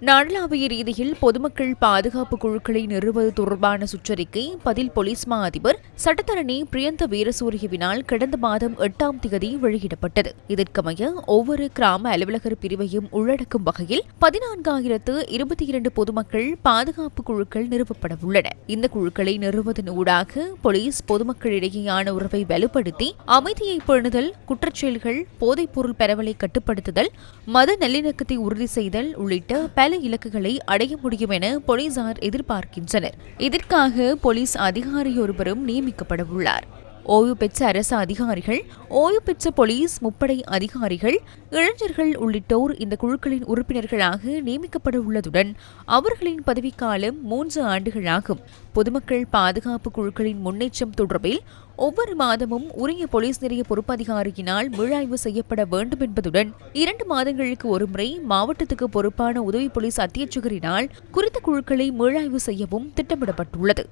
நாடளாவிய ரீதியில் பொதுமக்கள் பாதுகாப்பு குழுக்களை நிறுவது தொடர்பான சுற்றறிக்கை பதில் போலீஸ் மா அதிபர் சட்டத்தரணி பிரியந்த வீரசூரியவினால் கடந்த மாதம் எட்டாம் தேதி வெளியிடப்பட்டது. இதற்கமைய ஒவ்வொரு கிராம அலுவலகர் பிரிவையும் உள்ளடக்கும் வகையில் பதினான்காயிரத்து இருபத்தி இரண்டு பொதுமக்கள் பாதுகாப்பு குழுக்கள் நிறுவப்பட உள்ளன இந்த குழுக்களை நிறுவதன் ஊடாக போலீஸ் பொதுமக்களிடையேயான உறவை வலுப்படுத்தி அமைதியை பேணுதல் குற்றச்செயல்கள் போதைப்பொருள் பரவலை கட்டுப்படுத்துதல் மத நல்லிணக்கத்தை உறுதி செய்தல் உள்ளிட்ட பல இலக்குகளை அடைய முடியும் என போலீசார் எதிர்பார்க்கின்றனர். இதற்காக போலீஸ் அதிகாரியொருவரும் நியமிக்கப்பட உள்ளார். ஓய்வு பெற்ற அரசு அதிகாரிகள் ஓய்வு பெற்ற போலீஸ் முப்படை அதிகாரிகள் இளைஞர்கள் உள்ளிட்டோர் இந்த குழுக்களின் உறுப்பினர்களாக நியமிக்கப்பட உள்ளதுடன் அவர்களின் பதவிக்காலம் மூன்று ஆண்டுகளாகும். பொதுமக்கள் பாதுகாப்பு குழுக்களின் முன்னேற்றம் தொடர்பில் ஒவ்வொரு மாதமும் உரிய போலீஸ் நிலைய பொறுப்பதிகாரியினால் மீளாய்வு செய்யப்பட வேண்டும் என்பதுடன் இரண்டு மாதங்களுக்கு ஒருமுறை மாவட்டத்துக்கு பொறுப்பான உதவி போலீஸ் அத்தியட்சகரினால் குறித்த குழுக்களை மீளாய்வு செய்யவும் திட்டமிடப்பட்டுள்ளது.